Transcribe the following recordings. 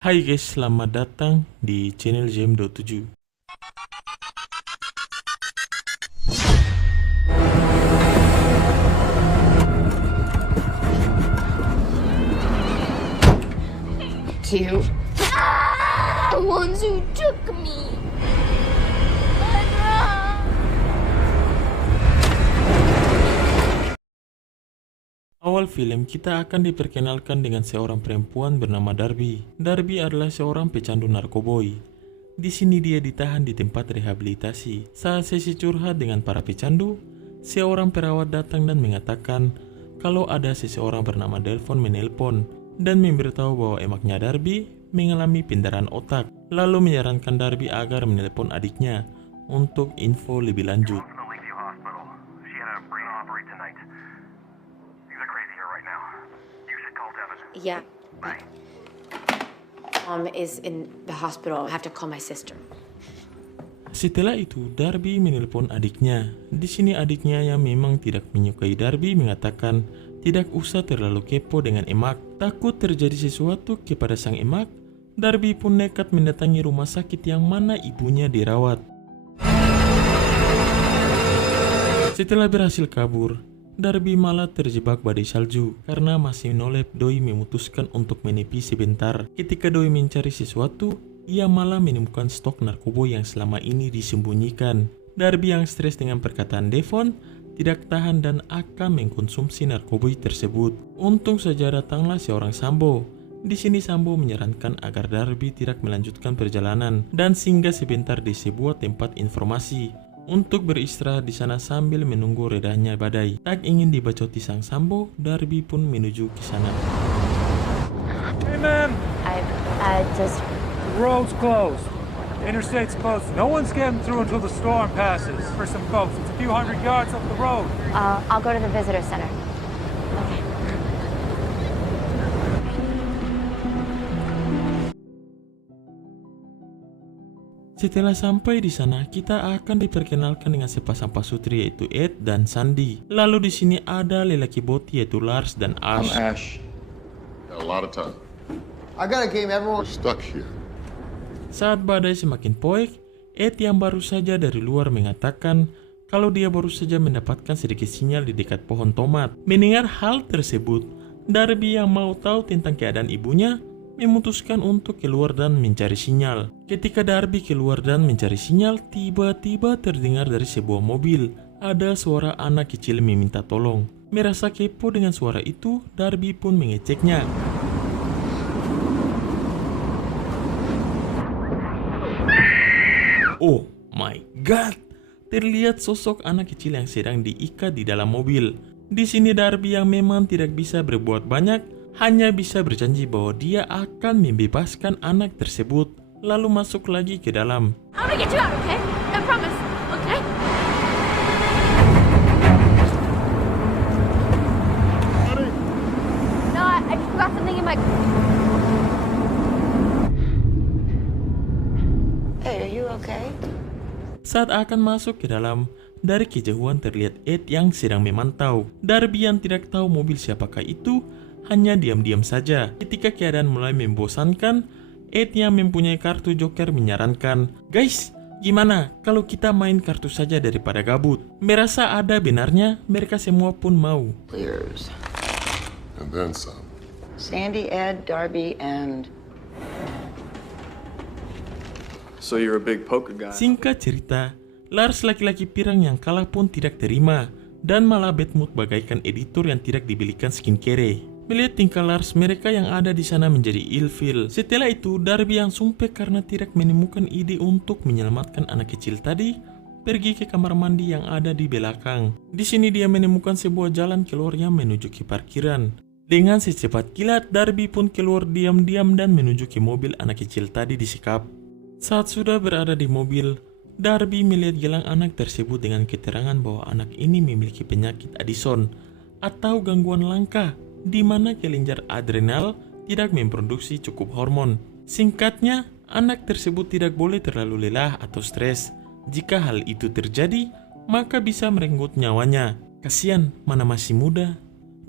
Hai guys, selamat datang di channel JM27. You. The ones who took me. Awal film kita akan diperkenalkan dengan seorang perempuan bernama Darby. Darby adalah seorang pecandu narkoboy. Di sini dia ditahan di tempat rehabilitasi. Saat sesi curhat dengan para pecandu, seorang perawat datang dan mengatakan kalau ada seseorang bernama Delphon menelpon dan memberitahu bahwa emaknya Darby mengalami pendarahan otak, lalu menyarankan Darby agar menelpon adiknya untuk info lebih lanjut. To the Lakeview Hospital. She had a brain operate tonight. Things are crazy here right now. You should call Devin. Yeah. Mom is in the hospital. I have to call my sister. Setelah itu, Darby menelpon adiknya. Di sini adiknya yang memang tidak menyukai Darby mengatakan tidak usah terlalu kepo dengan emak. Takut terjadi sesuatu kepada sang emak, Darby pun nekat mendatangi rumah sakit yang mana ibunya dirawat. Setelah berhasil kabur, Darby malah terjebak badai salju karena masih nolep. Doi memutuskan untuk menepi sebentar. Ketika Doi mencari sesuatu, ia malah menemukan stok narkoba yang selama ini disembunyikan. Darby yang stres dengan perkataan Devon tidak tahan dan akan mengkonsumsi narkoba tersebut. Untung saja datanglah seorang Sambo. Di sini Sambo menyarankan agar Darby tidak melanjutkan perjalanan dan singgah sebentar di sebuah tempat informasi untuk beristirahat di sana sambil menunggu redanya badai. Tak ingin dibacoti sang Sambo, Darby pun menuju ke sana. Hey man, I just. the road's closed. The interstate's closed. No one's getting through until the storm passes. For some folks, it's a few hundred yards up the road. I'll go to the visitor center. Okay. Setelah sampai di sana, kita akan diperkenalkan dengan sepasang pasutri yaitu Ed dan Sandy. Lalu di sini ada lelaki bot yaitu Lars dan I'm Ash. Ash. Got a lot of time. I got a game everyone. We're stuck here. Saat badai semakin poek, Ed yang baru saja dari luar mengatakan kalau dia baru saja mendapatkan sedikit sinyal di dekat pohon tomat. Mendengar hal tersebut, Darby yang mau tahu tentang keadaan ibunya memutuskan untuk keluar dan mencari sinyal. Ketika Darby keluar dan mencari sinyal, tiba-tiba terdengar dari sebuah mobil ada suara anak kecil meminta tolong. Merasa kepo dengan suara itu, Darby pun mengeceknya. Oh my god! Terlihat sosok anak kecil yang sedang diikat di dalam mobil. Di sini Darby yang memang tidak bisa berbuat banyak, hanya bisa berjanji bahwa dia akan membebaskan anak tersebut, lalu masuk lagi ke dalam. I'm gonna get you out, okay? I promise. Okay? No, I just forgot something in my. Hey, are you okay? Saat akan masuk ke dalam, dari kejauhan terlihat Ed yang sedang memantau. Darby yang tidak tahu mobil siapakah itu, hanya diam-diam saja. Ketika keadaan mulai membosankan, Ed yang mempunyai kartu joker menyarankan, "Guys, gimana kalau kita main kartu saja daripada gabut?" Merasa ada benarnya, mereka semua pun mau. Clears. And then some. Sandy, Ed, Darby, and So you're a big poker guy. Singkat cerita, Lars laki-laki pirang yang kalah pun tidak terima dan malah bad mood bagaikan editor yang tidak dibelikan skincare. Melihat tingkah Lars, mereka yang ada di sana menjadi ilfil. Setelah itu, Darby yang sumpah karena tidak menemukan ide untuk menyelamatkan anak kecil tadi, pergi ke kamar mandi yang ada di belakang. Di sini dia menemukan sebuah jalan keluar yang menuju ke parkiran. Dengan secepat kilat, Darby pun keluar diam-diam dan menuju ke mobil anak kecil tadi disekap. Saat sudah berada di mobil, Darby melihat gelang anak tersebut dengan keterangan bahwa anak ini memiliki penyakit Addison atau gangguan langka, di mana kelenjar adrenal tidak memproduksi cukup hormon. Singkatnya, anak tersebut tidak boleh terlalu lelah atau stres. Jika hal itu terjadi, maka bisa merenggut nyawanya. Kasihan, mana masih muda.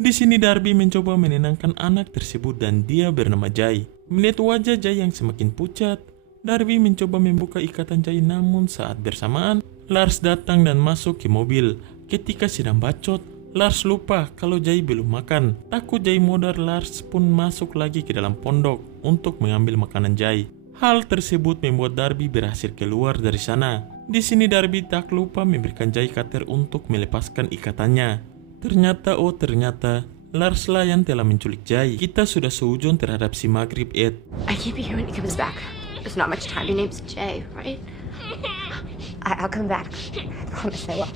Di sini Darby mencoba menenangkan anak tersebut dan dia bernama Jay. Melihat wajah Jay yang semakin pucat, Darby mencoba membuka ikatan Jay, namun saat bersamaan Lars datang dan masuk ke mobil. Ketika sedang bacot, Lars lupa kalau Jay belum makan. Takut Jay modar, Lars pun masuk lagi ke dalam pondok untuk mengambil makanan Jay. Hal tersebut membuat Darby berhasil keluar dari sana. Di sini Darby tak lupa memberikan Jay cutter untuk melepaskan ikatannya. Ternyata Lars lah yang telah menculik Jay. Kita sudah seujung terhadap si Maghrib Ed. I can't be here when he comes back. There's not much time. Your name's Jay, right? I'll come back. I promise I will.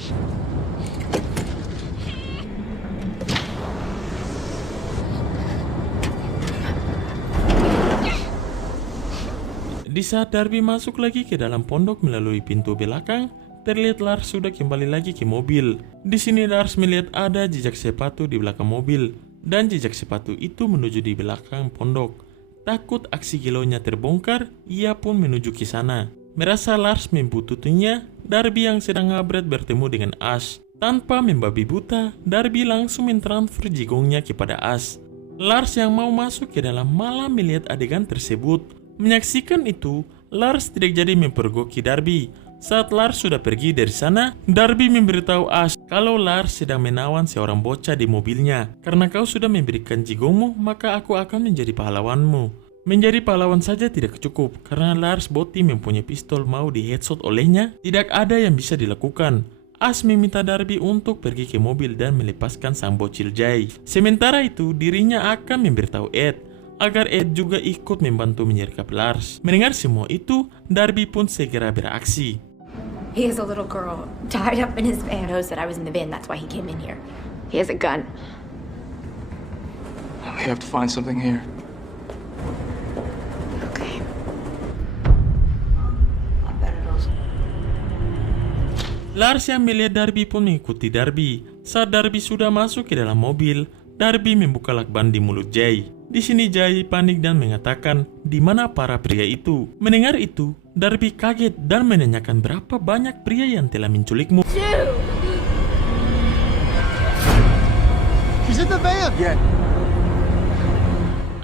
Di saat Darby masuk lagi ke dalam pondok melalui pintu belakang, terlihat Lars sudah kembali lagi ke mobil. Di sini Lars melihat ada jejak sepatu di belakang mobil, dan jejak sepatu itu menuju di belakang pondok. Takut aksi gilonya terbongkar, ia pun menuju ke sana. Merasa Lars membutuhkannya, Darby yang sedang ngabret bertemu dengan Ash. Tanpa membabi buta, Darby langsung mentransfer jigongnya kepada Ash. Lars yang mau masuk ke dalam malah melihat adegan tersebut. Menyaksikan itu, Lars tidak jadi mempergoki Darby. Saat Lars sudah pergi dari sana, Darby memberitahu Ash kalau Lars sedang menawan seorang bocah di mobilnya. Karena kau sudah memberikan jigongmu, maka aku akan menjadi pahlawanmu. Menjadi pahlawan saja tidak cukup, karena Lars Botti mempunyai pistol mau di headshot olehnya, tidak ada yang bisa dilakukan. Ash meminta Darby untuk pergi ke mobil dan melepaskan sang bocil Jay. Sementara itu, dirinya akan memberitahu Ed agar Ed juga ikut membantu menyergap Lars. Mendengar semua itu, Darby pun segera beraksi. He has a little girl tied up in his van. He knows that I was in the van, that's why he came in here. He has a gun. We have to find something here. Okay. I bet it'll... Lars yang melihat Darby pun mengikuti Darby. Saat Darby sudah masuk ke dalam mobil, Darby membuka lakban di mulut Jay. Di sini Jay panik dan mengatakan, "Di mana para pria itu?" Mendengar itu, Darby kaget dan menanyakan berapa banyak pria yang telah menculikmu. He's in the van! Yeah.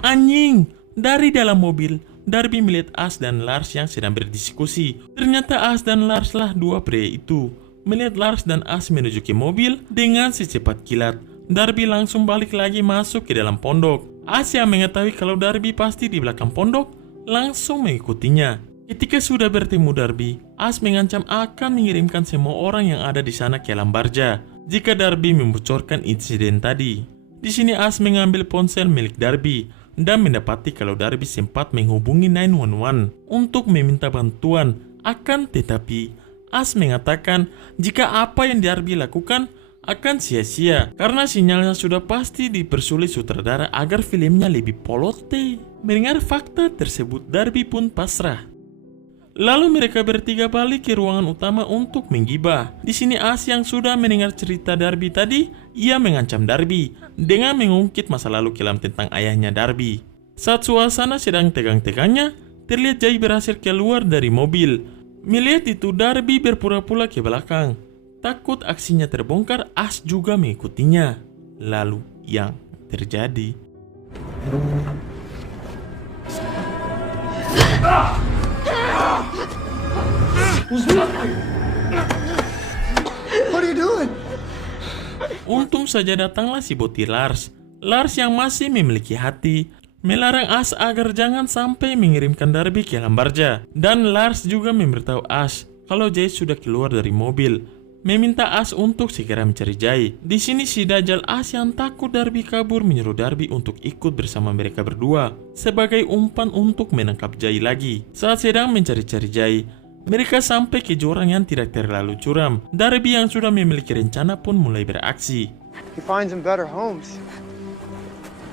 Anjing! Dari dalam mobil, Darby melihat Ash dan Lars yang sedang berdiskusi. Ternyata Ash dan Lars lah dua pria itu. Melihat Lars dan Ash menuju ke mobil dengan secepat kilat, Darby langsung balik lagi masuk ke dalam pondok. Ash yang mengetahui kalau Darby pasti di belakang pondok, langsung mengikutinya. Ketika sudah bertemu Darby, Ash mengancam akan mengirimkan semua orang yang ada di sana ke alam barja jika Darby membocorkan insiden tadi. Di sini Ash mengambil ponsel milik Darby dan mendapati kalau Darby sempat menghubungi 911 untuk meminta bantuan. Akan tetapi, Ash mengatakan jika apa yang Darby lakukan akan sia-sia karena sinyalnya sudah pasti dipersulit sutradara agar filmnya lebih polote. Mendengar fakta tersebut, Darby pun pasrah. Lalu mereka bertiga balik ke ruangan utama untuk menggibah. Di sini Ash yang sudah mendengar cerita Darby tadi, ia mengancam Darby dengan mengungkit masa lalu kelam tentang ayahnya Darby. Saat suasana sedang tegang-tegangnya, terlihat Jay berhasil keluar dari mobil. Melihat itu, Darby berpura-pura ke belakang. Takut aksinya terbongkar, Ash juga mengikutinya. Lalu yang terjadi? What are you doing? Untung saja datanglah si Botti Lars. Lars yang masih memiliki hati melarang Ash agar jangan sampai mengirimkan Darby ke alam barja. Dan Lars juga memberitahu Ash kalau Jay sudah keluar dari mobil, meminta Ash untuk segera mencari Jay. Di sini si Dajjal Ash yang takut Darby kabur menyuruh Darby untuk ikut bersama mereka berdua sebagai umpan untuk menangkap Jay lagi. Saat sedang mencari-cari Jay, mereka sampai ke jurang yang tidak terlalu curam. Darby yang sudah memiliki rencana pun mulai beraksi. He finds him better homes.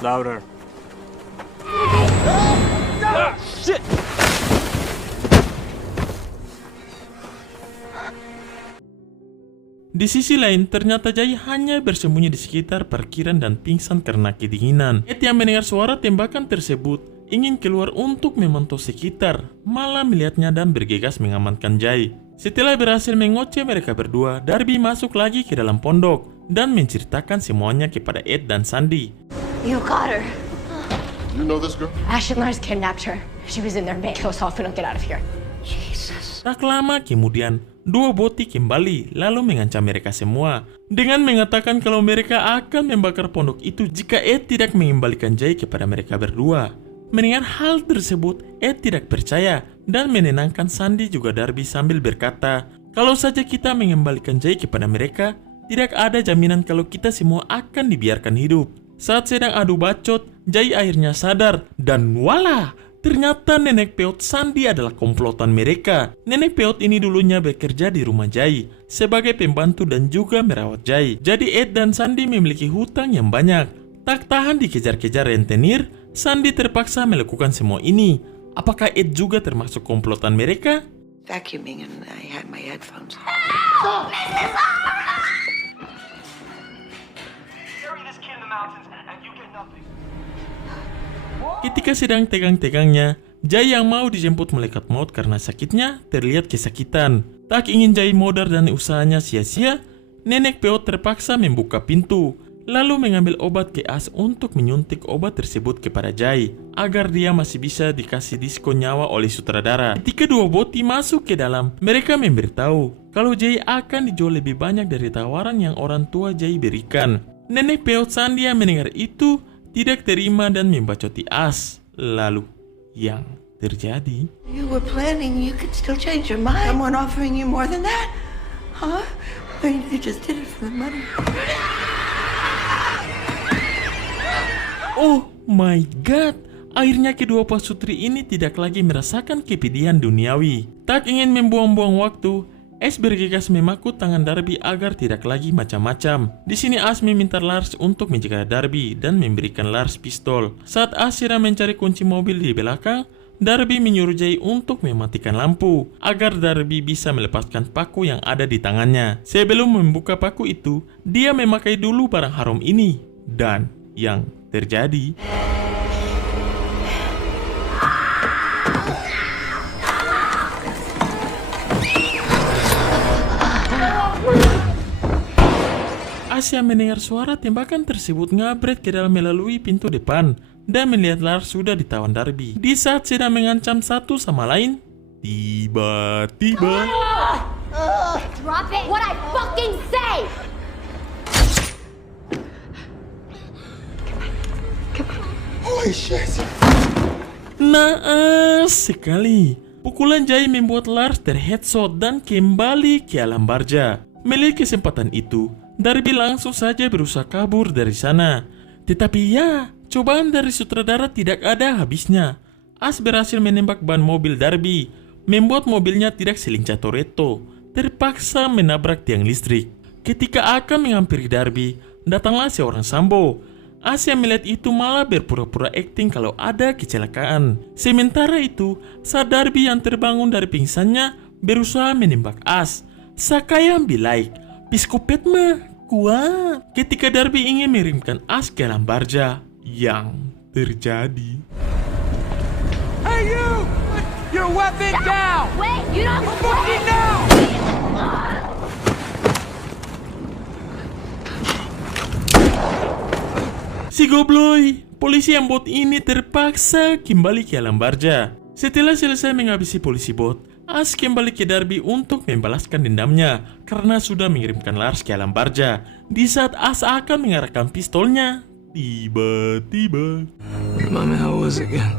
Louder. Shit! Di sisi lain, ternyata Jay hanya bersembunyi di sekitar parkiran dan pingsan karena kedinginan. Ed yang mendengar suara tembakan tersebut ingin keluar untuk memantau sekitar, malah melihatnya dan bergegas mengamankan Jay. Setelah berhasil mengoceh mereka berdua, Darby masuk lagi ke dalam pondok dan menceritakan semuanya kepada Ed dan Sandy. You got her. You know this girl? Ash and Lars kidnapped her. She was in their van. Kill us all if we don't get out of here. Jesus. Tak lama kemudian, dua boti kembali lalu mengancam mereka semua dengan mengatakan kalau mereka akan membakar pondok itu jika Ed tidak mengembalikan Jay kepada mereka berdua. Mendengar hal tersebut, Ed tidak percaya dan menenangkan Sandy juga Darby sambil berkata, kalau saja kita mengembalikan Jay kepada mereka, tidak ada jaminan kalau kita semua akan dibiarkan hidup. Saat sedang adu bacot, Jay akhirnya sadar dan wala! Ternyata nenek peot Sandy adalah komplotan mereka. Nenek peot ini dulunya bekerja di rumah Jay sebagai pembantu dan juga merawat Jay. Jadi Ed dan Sandy memiliki hutang yang banyak. Tak tahan dikejar-kejar rentenir, Sandy terpaksa melakukan semua ini. Apakah Ed juga termasuk komplotan mereka? Vacuuming and I had my headphones on. Bury this kid in the mountains and you get nothing. Ketika sedang tegang-tegangnya, Jay yang mau dijemput malaikat maut karena sakitnya terlihat kesakitan. Tak ingin Jay modar dan usahanya sia-sia, nenek peot terpaksa membuka pintu, lalu mengambil obat ke Ash untuk menyuntik obat tersebut kepada Jay, agar dia masih bisa dikasih diskon nyawa oleh sutradara. Ketika dua boti masuk ke dalam, mereka memberitahu kalau Jay akan dijual lebih banyak dari tawaran yang orang tua Jay berikan. Nenek peot Sandy yang mendengar itu tidak terima dan membacoti Ash. Lalu, yang terjadi? You were planning you could still change your mind. Someone offering you more than that? Huh? Or you just did it for the money? Oh my god! Akhirnya kedua pasutri ini tidak lagi merasakan kepedihan duniawi. Tak ingin membuang-buang waktu, Ash bergegas memakut tangan Darby agar tidak lagi macam-macam. Di sini Ash meminta Lars untuk menjaga Darby dan memberikan Lars pistol. Saat Ash sedang mencari kunci mobil di belakang, Darby menyuruh Jay untuk mematikan lampu agar Darby bisa melepaskan paku yang ada di tangannya. Sebelum membuka paku itu, dia memakai dulu barang haram ini. Dan yang terjadi... Asia mendengar suara tembakan tersebut ngabret ke dalam melalui pintu depan dan melihat Lars sudah ditawan Darby. Di saat sedang mengancam satu sama lain, tiba-tiba... Drop it! What I fucking say! Holy shit! Naas sekali. Pukulan Jay membuat Lars terheadshot dan kembali ke alam barzah. Melihat kesempatan itu, Darby langsung saja berusaha kabur dari sana. Tetapi ya, cobaan dari sutradara tidak ada habisnya. Ash berhasil menembak ban mobil Darby, membuat mobilnya tidak selincah Toretto, terpaksa menabrak tiang listrik. Ketika akan menghampiri Darby, datanglah seorang Sambo. Ash yang melihat itu malah berpura-pura akting kalau ada kecelakaan. Sementara itu, saat Darby yang terbangun dari pingsannya berusaha menembak Ash, Sakaya bilaik, psikopet mah kuat. Ketika Darby ingin mengirimkan Ash ke alam barzah, yang terjadi... Hey you! Your weapon down! Wait, you don't Fucking now! Si Gobloy, polisi yang bot ini terpaksa kembali ke alam barzah. Setelah selesai menghabisi polisi bot, Ash kembali ke Darby untuk membalaskan dendamnya karena sudah mengirimkan Lars ke alam barzah. Di saat Ash akan mengarahkan pistolnya, tiba-tiba... Remind me how it was again.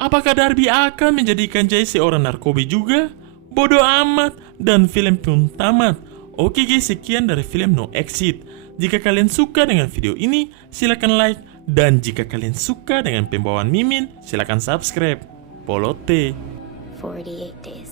Apakah Darby akan menjadikan Jay seorang narkoba juga? Bodoh amat, dan film pun tamat. Oke guys, sekian dari film No Exit. Jika kalian suka dengan video ini, silakan like. Dan jika kalian suka dengan pembawaan Mimin, silakan subscribe. Polote. 48 days.